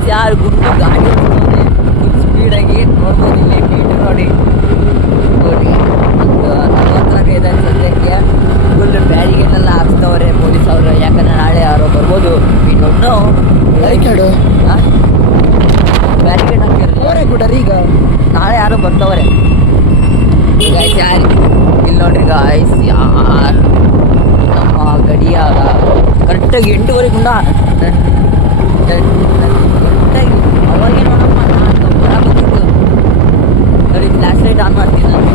Guys ಯಾರು ಗುಂಡು ಗಾಡಿ ಓಡಿಸ್ತಾನೆ ಫುಲ್ ಸ್ಪೀಡಾಗಿ ನೋಡ್ಬೋದು ಇಲ್ಲಿ ಮೀಟರ್ ನೋಡಿ ನೋಡಿ ಒಂದು 40 ಇದೆ ಸದ್ಯಕ್ಕೆ ಫುಲ್ ಬ್ಯಾರಿಗೇಡೆಲ್ಲ ಹಾಕ್ಸ್ತವ್ರೆ ಪೊಲೀಸ್ ಅವರು. ಯಾಕಂದ್ರೆ ನಾಳೆ ಯಾರೋ ಬರ್ಬೋದು ಇನ್ನೊಂದು ಬ್ಯಾರಿಕೇಡ್ ಹಾಕಿರಲಿ ಕೂಡ ಈಗ ನಾಳೆ ಯಾರೋ ಬರ್ತವ್ರೆ ಗಾಯ್ಸ್. ಯಾರು ಇಲ್ಲಿ ನೋಡ್ರಿ ಗಾಯ್ಸ್ ಯಾರು ನಮ್ಮ ಗಡಿಯಾರ ಕರೆಕ್ಟಾಗಿ 8:30 ಗುಂಡ ಕರೆಕ್ಟಾಗಿ ಅವಾಗೇ ನೋಡಮ್ಮ ನಾನು ಬರಬೇಕಿತ್ತು ನೋಡಿ. ಫ್ಲಾಶ್ ಲೈಟ್ ಆನ್ ಮಾಡ್ತೀನಿ ನಾನು.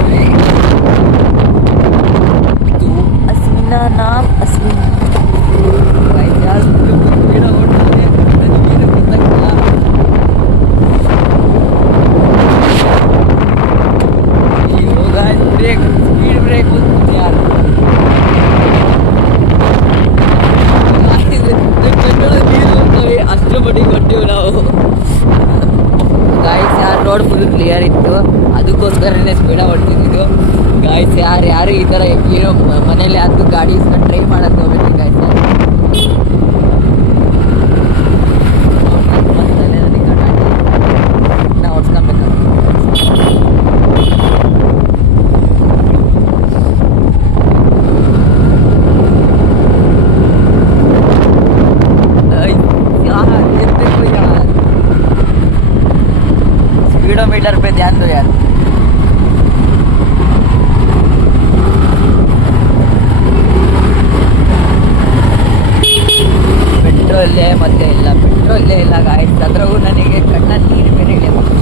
ಇದು ಅಸ್ಮಿನ ನಾಮ್ ಅಸ್ಮಿನ್ ಗಾಯ್ಸ್ ಯಾರು ಸ್ಪೀಡ ಓಡ್ತಾರೆ ನನಗೇನು ಗೊತ್ತಾಗಿಲ್ಲ. ಬ್ರೇಕ್ ಸ್ಪೀಡ್ ಬ್ರೇಕ್ ಯಾರು ಅಷ್ಟು ಮಟ್ಟಿಗೆ ಕೊಟ್ಟಿವಿ ನಾವು ಗಾಯ್ಸ್. ಯಾರು ರೋಡ್ ಫುಲ್ ಕ್ಲಿಯರ್ ಇತ್ತು ಅದಕ್ಕೋಸ್ಕರನೇ ಸ್ಪೀಡ ಹೊಡ್ತಿದ್ದು ಗಾಯ್ಸ್. ಯಾರು ಈ ಥರ ಏನೋ ಮನೇಲಿ ಅದು ಗಾಡಿ ಇಸ್ಕೊಂಡು ಟ್ರೈ ಮಾಡೋದು ಹೋಗ್ಬೇಕು ಗಾಯ್ಸ್. ನಾ ಹೊಡ್ಸ್ಕೊಬೇಕು स्पीडोमीटर पे ध्यान दो यार. ಪೆಟ್ರೋಲ್ಲೇ ಮತ್ತೆ ಇಲ್ಲ ಪೆಟ್ರೋಲ್ಲೇ ಇಲ್ಲ ಗಾಯ್ಸ್. ಅದ್ರಾಗೂ ನನಗೆ ಕಣ್ಣ ನೀರು ಬೇರೆ ಇಳಿಯಬೇಕು.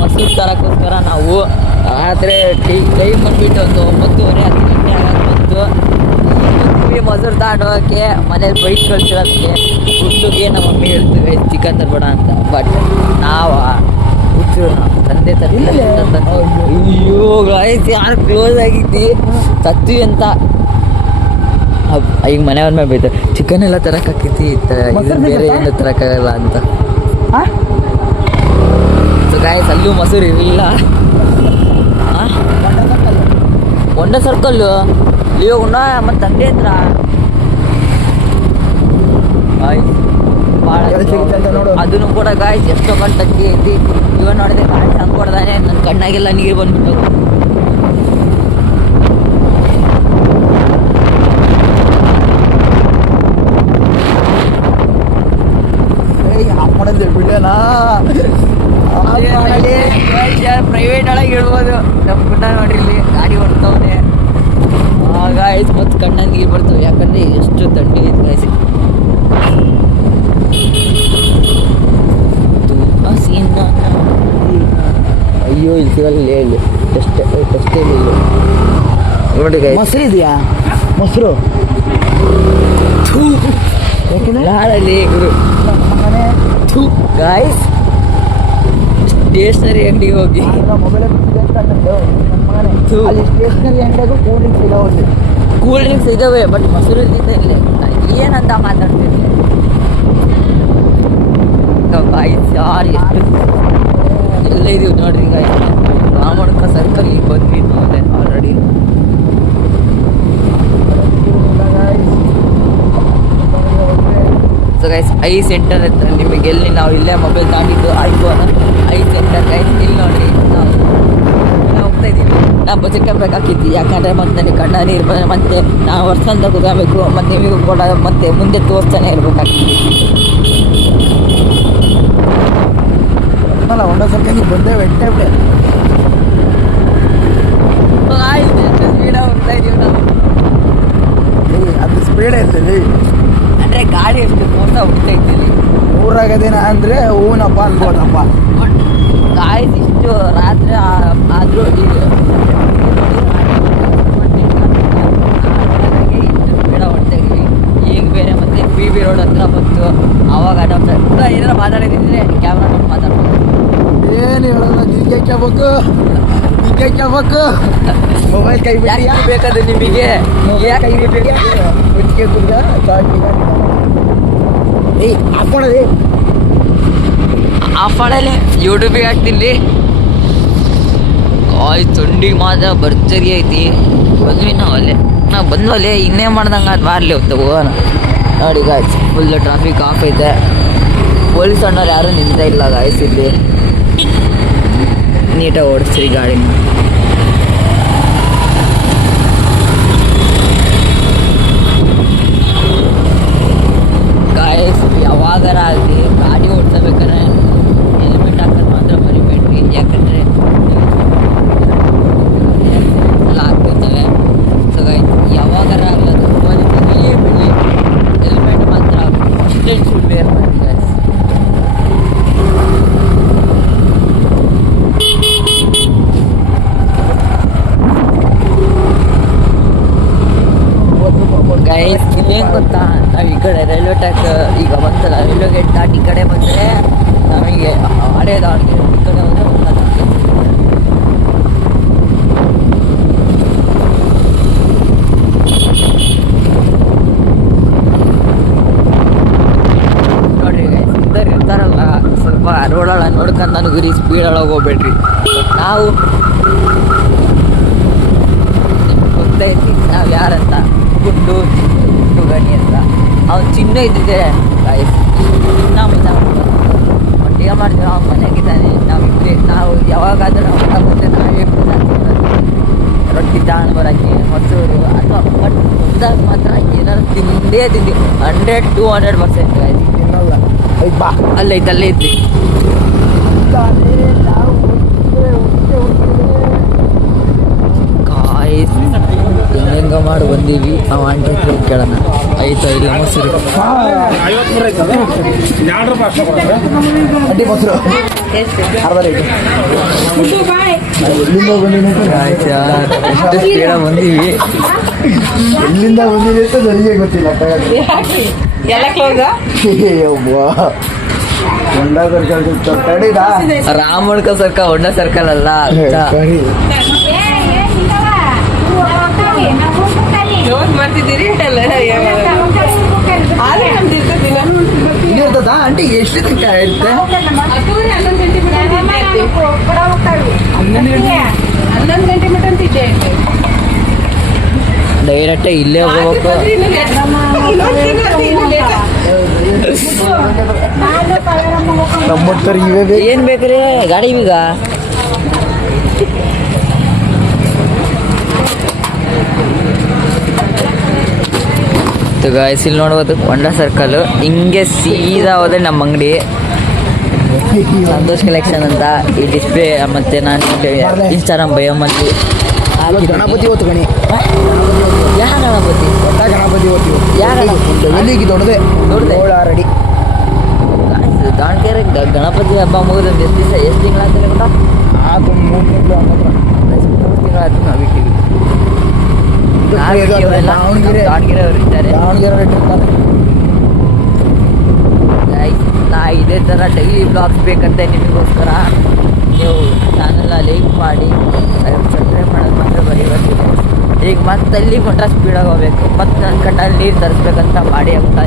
ಮೊಸರು ತರೋಕ್ಕೋಸ್ಕರ ನಾವು ರಾತ್ರಿ ಟೈಮ್ ಬಂದುಬಿಟ್ಟು ಒಂದು 9:30 10 ಗಂಟೆ ಆಗೋದು ಬಂತು. ಮೊಸರು ತಗೊಂಡು ಹೋಗೋಕ್ಕೆ ಮನೇಲಿ ಬೈಕ್ ಕಳಿಸಿರೋದಕ್ಕೆ ಹುಡುಗಿಗೆ ನಮ್ಮ ಮಮ್ಮಿ ಹೇಳ್ತೀವಿ ಚಿಕನ್ ತರ್ಬೇಡ ಅಂತ. ಬಟ್ ನಾವು ಹುಚ್ಚು ನಾವು ತಂದೆ ಅಯ್ಯೋ ಗಾಯ್ಸ್ ಯಾರು ಕ್ಲೋಸ್ ಆಗಿದ್ದಿ ತತ್ವಿ ಅಂತ ಈಗ ಮನೆಯವ್ರ ಮೇಲೆ ಬೈತಾರೆ ಚಿಕನ್ ಎಲ್ಲ ತರಕಾಕೈತಿ ಬೇರೆ ಏನು ತರಕ್ಕಾಗಲ್ಲ ಅಂತ. ಗಾಯ್ಸ್ ಅಲ್ಲೂ ಮೊಸರು ಇರಲಿಲ್ಲ. ಒಂಡ ಸರ್ಕಲ್ಲು ಲಿಯೋ ಗುಂಡ ಮತ್ತು ತಂದೆ ಹತ್ರ ಭಾಳ ಅದನ್ನು ಕೂಡ ಗಾಯ್ಸ್ ಎಷ್ಟೋ ಕಣ್ಣು ತಕ್ಕಿ ಐತಿ. ಇವಾಗ ನೋಡಿದೆ ಗಾಡಿ ಹಂಗೆ ಕೊಡ್ದಾನೆ ನನ್ನ ಕಣ್ಣಾಗೆಲ್ಲ ನೀರು ಬಂದ್ಬಿಟ್ಟು ಬಿಡೋಣ. ಪ್ರೈವೇಟ್ ಒಳಗೆ ಹೇಳ್ಬೋದು. ನಮ್ಮ ಗುಂಡ ನೋಡ್ರಿ ಇಲ್ಲಿ ಗಾಡಿ ಹೊಡ್ತವ್ರೆ ಗಾಯ್ಸ್ ಮತ್ತು ಕಣ್ಣ ನೀರು ಬರ್ತವೆ ಯಾಕಂದರೆ ಎಷ್ಟು ಥಂಡಿ ಐತೆ ಗಾಯ್ಸ್. ಅಯ್ಯೋ ಇಲ್ಲಿ ಸಿಗಲ್ಲ ಇಲ್ಲಿ ಟೆಸ್ಟೇ ಇಲ್ಲ ನೋಡಿ ಗಾಯ್ಸ್. ಮೊಸರು ಇದೆಯಾ ಮೊಸರು ಯಾರಲ್ಲಿ ಗುರು ಗಾಯ್ಸ್ ಸ್ಟೇಷನರಿ ಅಂಗಡಿಗೆ ಹೋಗಿ ಸ್ಟೇಷನರಿ ಅಂಗಡಿಯಾಗ ಕೂಲ್ ಡ್ರಿಂಕ್ಸ್ ಇದಾವೆ. ಕೂಲ್ ಡ್ರಿಂಕ್ಸ್ ಇದ್ದಾವೆ ಬಟ್ ಮೊಸರು ಇದ್ದಿದ್ದೆ ಇಲ್ಲಿ ಏನಂತ ಮಾತಾಡ್ತಿದ್ದೆ ಗಾಯ್ಸ್. ಯಾರು ಎಷ್ಟು ಎಲ್ಲ ಇದೀವಿ ನೋಡ್ರಿ ಗಾಯ್ಸ್. ರಾಮಣ್ಕ ಸರ್ಕಲ್ ಈಗ ಬಂದ್ವಿ ನೋಡಿದೆ already. So guys I centre ಹತ್ರ ನಿಮಗೆ ಎಲ್ಲಿ ನಾವು ಇಲ್ಲೇ ಮೊಬೈಲ್ ತಗೊಂಡಿದ್ದು ಐಫೋನ್ ಐ ಸೆಂಟರ್ ಗೈಸ್. ಇಲ್ಲಿ ನೋಡ್ರಿ ನಾವು ಹೋಗ್ತಾ ಇದ್ದೀವಿ. ನಾವು ಬಜೆಟ್ಬೇಕಾಗಿತ್ತು ಯಾಕಂದರೆ ಮತ್ತೆ ನನಗೆ ಕಣ್ಣ ನೀರು ಬಂದರೆ ಮತ್ತೆ ನಾವು ವರ್ಷಂತ ಕೂಗಬೇಕು ಮತ್ತು ನಿಮಗೂ ಕೂಡ ಮತ್ತೆ ಮುಂದೆ ತೋರಿಸ್ತಾನೆ ಇರಬೇಕಾಗ್ತದೆ. ಒಂದ ಸರ್ಕಲ್ ಬಂದೇ ಬೆಟ್ಟೆ ಸ್ಪೀಡ ಹೋಗ್ತಾ ಇದ್ದೀವಿ ನಾವು. ಅದು ಸ್ಪೀಡ್ ಇರ್ತದೆ ಅಂದರೆ ಗಾಡಿ ಎಷ್ಟು ಮೋಸ ಹೊಡಿತಾ ಇದ್ದೀವಿ. ಊರಾಗದೇನ ಅಂದರೆ ಹೂನಪ್ಪ ಅನ್ಬೋದಪ್ಪ. ಗಾಯ್ಸ್ ಇಷ್ಟು ರಾತ್ರಿ ಆದರೂ ಇಷ್ಟು ಸ್ಪೀಡ ಹೊಡ್ತಾ ಇದ್ವಿ. ಈಗ ಬೇರೆ ಮತ್ತೆ PB ರೋಡ್ ಹತ್ರ ಬಂತು. ಆವಾಗ ನಾವು ಏನಾರು ಮಾತಾಡಿದ್ರೆ ಕ್ಯಾಮ್ರಾ ನೋಡಿ ಮಾತಾಡ್ಬೋದು. ಏನು ಹೇಳೋದು ನಿಮಗೆ ಕೇಳ್ಬೇಕು ಮೊಬೈಲ್ ಕೈ ಬಿಡಿ ಬೇಕಾದ್ರೆ ನಿಮಗೆ ಕೈ ಬಿಟ್ಟಿಗೆ ಏಯ್ ಹಾಕ್ಕೊಳೋದು ಆಫ್ ಮಾಡಲೆ ಯೂಟ್ಯೂಬಿಗೆ ಹಾಕ್ತಿಲ್ಲಿ. ಥಂಡಿಗೆ ಮಾತ್ರ ಭರ್ಜರಿ ಐತಿ. ಬಂದ್ವಿ ನಾವು ಬಂದ್ವಲ್ಲೇ ಇನ್ನೇ ಮಾಡ್ದಂಗೆ ಅದು ಮಾರಲಿ ಹೋಗ್ತಾ ಹೋಗೋಣ. ನೋಡಿ ಗಾಯ್ಸ್ ಫುಲ್ ಟ್ರಾಫಿಕ್ ಆಫ್ ಐತೆ. ಪೊಲೀಸ್ ಅಣ್ಣವ್ರು ಯಾರೂ ನಿಂತ ಇಲ್ಲ ಗಾಯ್ಸ್ ಇಲ್ಲಿ. ನೀಟಾಗಿ ಓಡಿಸ್ತೀವಿ ಗಾಡಿನ. ಗಾಯ್ಸ್ ಯಾವಾಗಾರ ಆಗಲಿ ಗಾಡಿ ಓಡಿಸಬೇಕಾದ್ರೆ ಹೆಲ್ಮೆಟ್ ಹಾಕೋದು ಮಾತ್ರ ಮರಿಬೇಡ್ರಿ. ಯಾಕಂದರೆ ಎಲ್ಲ ಆಗ್ತಿರ್ತವೆ. ಸೊ ಗಾಯ್ಸ್ ಯಾವಾಗಾರ ಆಗಲ್ಲ ಹೆಲ್ಮೆಟ್ ಮಾತ್ರ ಅಷ್ಟೇನು ಫುಲ್ ವೇರ್ ಮಾಡಿ ಗಾಯ್ಸ್. ಗೈಸ್ ಇಲ್ಲೇನು ಗೊತ್ತಾ, ನಾವು ಈ ಕಡೆ ರೈಲ್ವೆ ಟ್ರ್ಯಾಕ್ ಈಗ ಬಂತಲ್ಲ, ರೈಲ್ವೆ ಗೇಟ್ ದಾಟಿ ಈ ಕಡೆ ಬಂದರೆ ನಮಗೆ ಹಳೆ ದಾವಣಗೆರೆ ಈ ಕಡೆ ಹೋದರೆ ನೋಡ್ರಿ ಗೈಸ್ ಇದ್ದವ್ರು ಇರ್ತಾರಲ್ಲ ಸ್ವಲ್ಪ ರೋಡೊಳಗೆ ನೋಡ್ಕೊಂಡು ನನಗೆ ಸ್ಪೀಡೊಳಗೆ ಹೋಗ್ಬೇಡ್ರಿ. ನಾವು ಗೊತ್ತೈತಿ ನಾವು ಯಾರಂತ. ಗುಂಡು ಗಣಿ ಅಂತ ಅವ್ನು ಚಿನ್ನ ಇದ್ದಿದೆ ಗಾಯ್ಸ್. ಚಿನ್ನ ಮಜಾ ಒಟ್ಟಿಗೆ ಮಾಡ್ತೀವಿ. ಅವ್ನು ಮನೆಗಿದ್ದಾನೆ, ನಾವು ಯಾವಾಗಾದರೂ ನಾವು ಮುಂದೆ ನಾವೇ ರೊಟ್ಟಿ ತಗೊಂಡು ಬರೋಕ್ಕೆ ಮೊಸರು ಅಥವಾ ಬಟ್ ಮುಂದಾಗ ಮಾತ್ರ ಏನಾದ್ರು ತಿಂದೇ 100-200% ಗಾಯ್ಸ್. ತಿನ್ನಲ್ಲ ಐತ್ ಬಾ ಅಲ್ಲೈತೆ ಅಲ್ಲೇ ಇದ್ವಿ. ಗಾಯ್ಸ್ ಹೆಂಗ ಮಾಡಿ ಬಂದೀವಿ. ನಾವು ಆಂಟಿ ಕೇಳೋಣ. ಆಯ್ತು ಇಲ್ಲಿ ಮೊಸರು ಅಡ್ಡಿ ಮೊಸರು ಅರ್ಧ ರೇಟ್. ಎಲ್ಲಿಂದ ಬಂದಿದೆ ಎಷ್ಟು ಸ್ಪೀಡ ಬಂದೀವಿ. ಎಲ್ಲಿಂದ ಬಂದಿದೆ ಅಂತ ನನಗೆ ಗೊತ್ತಿಲ್ಲ. ಹೊಂಡಾ ಸರ್ಕಲ್ ತಡಿದಾ ರಾಮುಳ್ಕ ಸರ್ಕಲ್ ಹೊಂಡ ಸರ್ಕಲ್ ಅಲ್ಲ. ಇರ್ತದ ಆಂಟಿ ಎಷ್ಟು ತನಕ ಇರುತ್ತೆ? 11 ಗಂಟೆ ಮಟ್ಟ ಅಂತಿದ್ದೆ. ಡೈರೆಕ್ಟ್ ಇಲ್ಲೇ ಹೋಗ್ಬೇಕು. ನಮ್ಮತ್ತರ್ ಇವೇ ಏನ್ ಬೇಕ್ರಿ ಗಾಡಿ ಈಗ? ಗಾಯ್ಸ್ ಇಲ್ಲಿ ನೋಡ್ಬೋದು ಹೊಂಡಾ ಸರ್ಕಲ್. ಹಿಂಗೆ ಸೀದಾ ಹೋದ್ರೆ ನಮ್ಮ ಅಂಗಡಿ ಸಂತೋಷ್ ಕಲೆಕ್ಷನ್ ಅಂತ. ಈ ಡಿಸ್ಪ್ಲೇ ಮತ್ತೆ ನಾನು ಇನ್ಸ್ಟಾಗ್ರಾಮ್ ಬಯೋಮಲ್ಲಿ ಗಣಪತಿ ಹೊತ್ತು ಗಣಿ. ಯಾವ ಗಣಪತಿ? ದೊಡ್ಡ ಗಣಪತಿ ಹೊತ್ತು. ಯಾವ ಎಲ್ಲಿಗೆ ದೊಡ್ಡದೆ ರೆಡಿ. ದಾವಣಗೆರೆ ಗಣಪತಿ ಹಬ್ಬ ಮುಗಿದ ಎಷ್ಟು ದಿವಸ ಎಷ್ಟು ತಿಂಗಳಾಗ್ತದೆ ಗೊತ್ತಾ? ಅದು 3 ತಿಂಗಳು 3 ತಿಂಗಳಾಯ್ತು ನಾವು ಇಟ್ಟಿವಿ. ದಾವಣಗೆರೆ ಅವ್ರು ಇದ್ದಾರೆ. ದಾವಣಗೆರೆ ನಾ ಇದೇ ಥರ ಡೈಲಿ ಬ್ಲಾಗ್ಸ್ ಬೇಕಂತ ನಿಮಗೋಸ್ಕರ ನೀವು ಚಾನಲ್ನ ಲೈಕ್ ಮಾಡಿ ಸಬ್ಸ್ಕ್ರೈಬ್ ಮಾಡೋದು ಮಾತ್ರ ಬರೀಬೇಕು. ಈಗ ಮತ್ತೆ ಅಲ್ಲಿ ಕೊಂಡ್ರೆ ಸ್ಪೀಡಾಗಿ ಹೋಗ್ಬೇಕು. ಮತ್ತು ನನ್ನ ಕಣ್ಣಲ್ಲಿ ನೀರು ತರಿಸ್ಬೇಕಂತ ಮಾಡಿ ಆಗ್ತಾ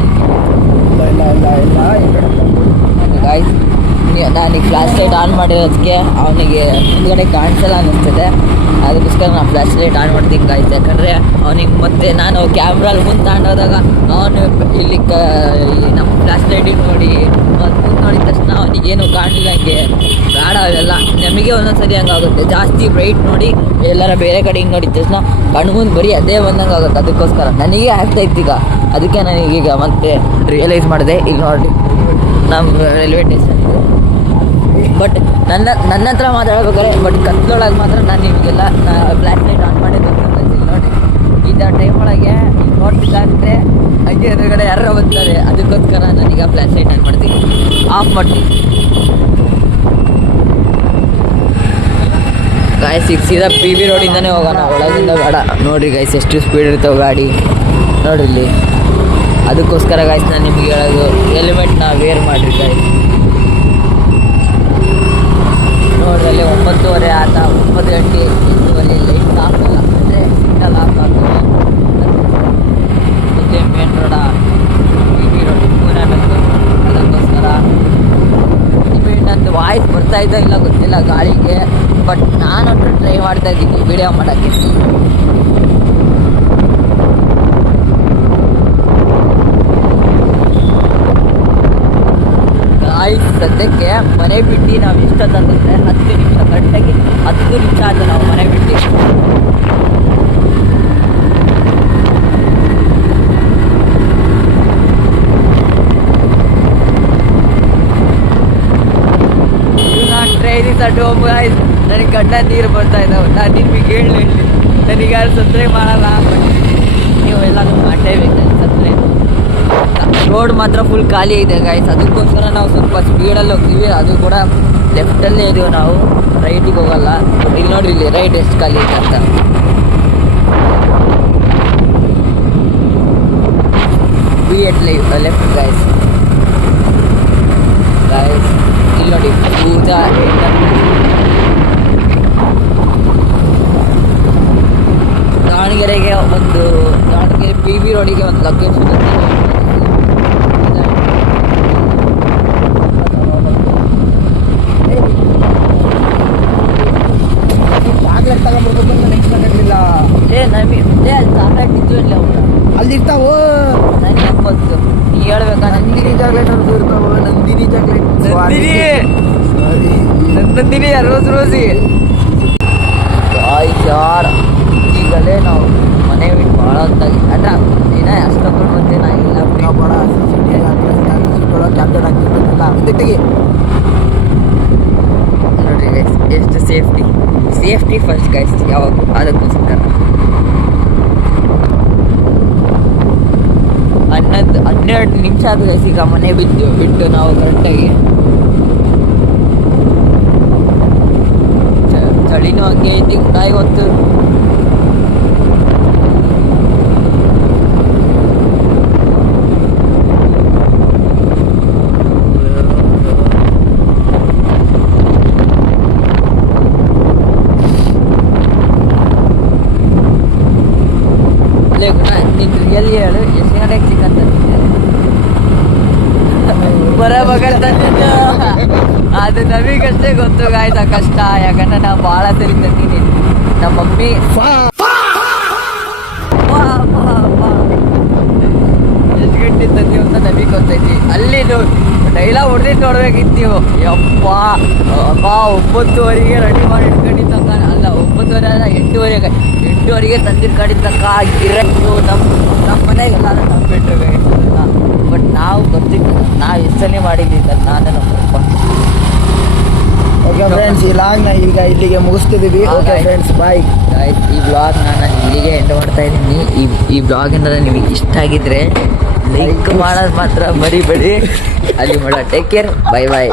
ಗಾಯ್ಸ್. ನಾನು ಈ ಫ್ಲ್ಯಾಶ್ ಲೈಟ್ ಆನ್ ಮಾಡಿರೋದಕ್ಕೆ ಅವನಿಗೆ ಮುಂದ್ಗಡೆ ಕಾಣಿಸಲ್ಲ ಅನ್ನಿಸ್ತದೆ. ಅದಕ್ಕೋಸ್ಕರ ನಾನು ಫ್ಲ್ಯಾಶ್ ಲೈಟ್ ಆನ್ ಮಾಡ್ತೀನಿ ಗಾಯ್ಸ್. ಯಾಕಂದರೆ ಅವನಿಗೆ ಮತ್ತೆ ನಾನು ಕ್ಯಾಮ್ರಲ್ಲಿ ಮುಂದೆ ತಗೊಂಡೋದಾಗ ಅವನು ಇಲ್ಲಿ ನಮ್ಮ ಫ್ಲ್ಯಾಶ್ ಲೈಟಿಗೆ ನೋಡಿ ಮತ್ತು ಮುಂದೆ ನೋಡಿದ ತಕ್ಷಣ ಅವನಿಗೇನು ಕಾಣಲಿಲ್ಲ. ಹಂಗೆ ಬೇಡ ಅವೆಲ್ಲ. ನಮಗೆ ಒಂದೊಂದು ಸರಿ ಹಂಗಾಗುತ್ತೆ. ಜಾಸ್ತಿ ಬ್ರೈಟ್ ನೋಡಿ ಎಲ್ಲರ ಬೇರೆ ಕಡೆ ಹಿಂಗೆ ನೋಡಿದ ತಕ್ಷಣ ಕಣ್ಣು ಮುಂದೆ ಬರೀ ಅದೇ ಬಂದಂಗೆ ಆಗುತ್ತೆ. ಅದಕ್ಕೋಸ್ಕರ ನನಗೆ ಆಗ್ತಾಯಿತ್ತು ಈಗ. ಅದಕ್ಕೆ ನನಗೀಗ ಮತ್ತೆ ರಿಯಲೈಸ್ ಮಾಡಿದೆ. ಈಗ ನೋಡಿ ನಮ್ಮ ರೈಲ್ವೆ ಸ್ಟೇಷನ್ ಇದು. ಬಟ್ ನನ್ನ ಹತ್ರ ಮಾತಾಡ್ಬೇಕಾದ್ರೆ ಬಟ್ ಕತ್ಲೊಳಗೆ ಮಾತ್ರ ನಾನು ನಿಮಗೆಲ್ಲ ಫ್ಲ್ಯಾಶ್ ಲೈಟ್ ಆನ್ ಮಾಡಿ ತೋರಿಸ್ತೀನಿ ನೋಡಿ. ಈ ಥರ ಟೈಮ್ ಒಳಗೆ ಈಗ ನೋಡ್ತಿದ್ದಾದ್ರೆ ಹಂಗೆ ಎದುರುಗಡೆ ಯಾರು ಬರ್ತಾರೆ. ಅದಕ್ಕೋಸ್ಕರ ನಾನೀಗ ಫ್ಲ್ಯಾಶ್ ಲೈಟ್ ಆನ್ ಮಾಡ್ತೀನಿ, ಆಫ್ ಮಾಡ್ತೀನಿ. ಗಾಯ್ಸ್ ಈಗ ಸೀದಾ PB ರೋಡಿಂದನೇ ಹೋಗೋಣ, ಒಳಗಿಂದ ಬೇಡ. ನೋಡಿರಿ ಗೈಸ್ ಎಷ್ಟು ಸ್ಪೀಡ್ ಇರ್ತಾವೆ ಗಾಡಿ ನೋಡ್ರಿ ಇಲ್ಲಿ. ಅದಕ್ಕೋಸ್ಕರ ಗಾಯ್ಸ್ ನಾನು ನಿಮಗೆ ಹೇಳೋದು ಹೆಲ್ಮೆಟ್ನ ವೇರ್ ಮಾಡಿರಿ ಗಾಯ್ಸ್. ನೋಡ್ರಿ ಅಲ್ಲಿ 9:30 ಆತ 9 ಗಂಟೆ 8:30 ಲೈಟ್ ಹಾಕಲ್ಲ ಅಂದರೆ ಸಿಗ್ನಲ್ ಹಾಕೋದು. ಇದೇ ಮೇನ್ ರೋಡ PB ರೋಡ್ ಪೂರ್ಣದ್ದು. ಅದಕ್ಕೋಸ್ಕರ ನಿಮಗೆ ಇನ್ನೊಂದು ವಾಯ್ಸ್ ಬರ್ತಾ ಇದ್ದೋ ಇಲ್ಲ ಗೊತ್ತಿಲ್ಲ ಗಾಳಿಗೆ. ಬಟ್ ನಾನಂತೂ ಟ್ರೈ ಮಾಡ್ತಾ ಇದ್ದೀನಿ ವಿಡಿಯೋ ಮಾಡೋಕ್ಕೆ. ಗಾಯ್ಸ್ ಸದ್ಯಕ್ಕೆ ಮನೆ ಬಿಟ್ಟು ನಾವು ಎಷ್ಟೊತ್ತಂತಂದರೆ 10 ನಿಮಿಷ, ಕರೆಕ್ಟಾಗಿ 10 ನಿಮಿಷ ಆಯ್ತು ನಾವು ಮನೆ ಬಿಟ್ಟು. ಗಾಯ್ಸ್ ನನಗೆ ಗಂಡ ನೀರು ಬರ್ತಾ ಇದ್ದಾವೆ. ನಾನು ನಿಮಗೆ ಹೇಳಿ ನನಗೆ ಯಾರು ಸಬ್ಸ್ಕ್ರೈಬ್ ಮಾಡಲ್ಲ, ಬಟ್ ನೀವು ಎಲ್ಲರೂ ಮಾಡಲೇಬೇಕು ಸಬ್ಸ್ಕ್ರೈಬ್. ರೋಡ್ ಮಾತ್ರ ಫುಲ್ ಖಾಲಿ ಇದೆ ಗಾಯ್ಸ್, ಅದಕ್ಕೋಸ್ಕರ ನಾವು ಸ್ವಲ್ಪ ಸ್ಪೀಡಲ್ಲಿ ಹೋಗ್ತೀವಿ. ಅದು ಕೂಡ ಲೆಫ್ಟಲ್ಲೇ ಇದೀವಿ ನಾವು, ರೈಟಿಗೆ ಹೋಗಲ್ಲ. ಇಲ್ಲಿ ನೋಡ್ರಿ ಇಲ್ಲಿ ರೈಟ್ ಎಷ್ಟು ಖಾಲಿ ಇದೆ ಅಂತ. ಬಿ ಎಟ್ ಲೆಫ್ಟ್ ಗಾಯ್ಸ್. ಗಾಯ್ಸ್ ಇಲ್ಲಿ ನೋಡಿ ಪೂಜಾ ದಾವಣಗೆರೆಗೆ ದಾವಣಗೆರೆ ಪಿ ಬಿ ರೋಡಿಗೆ ಒಂದು ಲೊಕೇಶನ್ ಚಾಕ್ಲೇಟ್ ತಗೊಂಡ್ಬರ್ಬೇಕು ಅಂತ ನೆಕ್ಸ್ಟ್ ಇರಲಿಲ್ಲ. ಅಲ್ಲಿ ಚಾಕ್ಲೇಟ್ ಇದ್ದು ಇಲ್ಲ ಅಲ್ಲಿ ಇರ್ತಾವ ನನಗೆ ಗೊತ್ತು, ನೀ ಹೇಳ್ಬೇಕಾ? ನಂದಿನಿ ಚಾಕ್ಲೇಟ್ ಅಂತ ಇರ್ತಾವ. ನಂದಿನಿ ಚಾಕ್ಲೇಟ್ ನಂದಿನಿ ರೋಸಿ ಯಾರ್ ಈಗಲೇ ನಾವು ಮನೆ ಬಿಟ್ಟು ಭಾಳ ಹೊತ್ತಾಗಿ ಅಡ್ರ ದಿನ ಅಷ್ಟೊಂದು ಮತ್ತೆ ನಾ ಇಲ್ಲ ಬಡ ಚಾಕ್ಲೇಟ್ ಹಾಕಿರ್ತಲ್ಲ ಇದಕ್ಕಿಗೆ ನೋಡ್ರಿ ಗೈಸ್ ಎಷ್ಟು ಸೇಫ್ಟಿ ಫಸ್ಟ್ ಗೈಸ್, ಯಾವಾಗ ಅದಕ್ಕೋಸ್ಕರ 12 ನಿಮಿಷ ಆದ ಗೈಸ್ ಈಗ ಮನೆ ಬಿಟ್ಟು ನಾವು ಕರೆಕ್ಟಾಗಿ. ಚಳಿನೂ ಹಂಗೆ ಐತಿ ಕೂಡ ಇವತ್ತು. ನಿನ್ನ ರಿಯಲಿ ಹೇಳು, ಎಷ್ಟು ಗಂಟೆಗೆ ಚಿಕನ್ ತಂದಿದ್ದೆ? ಬರಬೇಕಾದ್ರೆ ತಂದಿದ್ದು ಅದು ನಮಗಷ್ಟೇ ಗೊತ್ತು ಗಾಯ್ಸ್ ಆ ಕಷ್ಟ. ಯಾಕಂದ್ರೆ ನಾವು ಭಾಳ ಸರಿ ತಂದೀನಿ. ನಮ್ಮ ಮಮ್ಮಿ ಎಷ್ಟು ಗಂಟೆ ತಂದೀವಿ ಅಂತ ನಮಗೆ ಗೊತ್ತೈತಿ. ಅಲ್ಲಿ ಡೈಲಾಗ್ ಹೊಡೆದಿದ್ದು ನೋಡ್ಬೇಕಿತ್ತೀವಿ. ಯಪ್ಪ ಅಪ್ಪ 9:30ಗೆ ರೆಡಿ ಮಾಡಿ ಇಟ್ಕೊಂಡಿದ್ದಕ್ಕ, ಅಲ್ಲ 9:30 ಅಲ್ಲ 8:30ಗೆ ತಂದಿಟ್ಕೊಂಡಿದ್ದಕ್ಕ ಗಿರಕ್ಕು ನಮ್ಮ ಮನೆಗೆ ಎಲ್ಲರೂ ನಂಬಿಟ್ರು ಗೈಸ್. ಬಟ್ ನಾವು ಗೊತ್ತಿತ್ತು, ನಾವು ಎಷ್ಟನೇ ಮಾಡಿದ್ದೀವಿ ನಾನು ನಮ್ಮಪ್ಪ. ಓಕೆ ಫ್ರೆಂಡ್ಸ್, ಈ ಲಾಗ್ನ ಈಗ ಇಲ್ಲಿಗೆ ಮುಗಿಸ್ತಿದ್ದೀವಿ. ಓಕೆ ಫ್ರೆಂಡ್ಸ್, ಬಾಯ್. ಈ ಬ್ಲಾಗ್ನ ನಾನು ಇಲ್ಲಿಗೆ ಎಂಡ್ ಮಾಡ್ತಾ ಇದ್ದೀನಿ. ಈ ಬ್ಲಾಗ್ ಏನಾರ ನಿಮಗೆ ಇಷ್ಟ ಆಗಿದ್ರೆ ಲೈಕ್ ಮಾಡೋದು ಮಾತ್ರ ಮರಿಬೇಡಿ. ಅಲ್ಲಿ ಮಾಡೋ ಟೇಕ್ ಕೇರ್, ಬೈ ಬಾಯ್.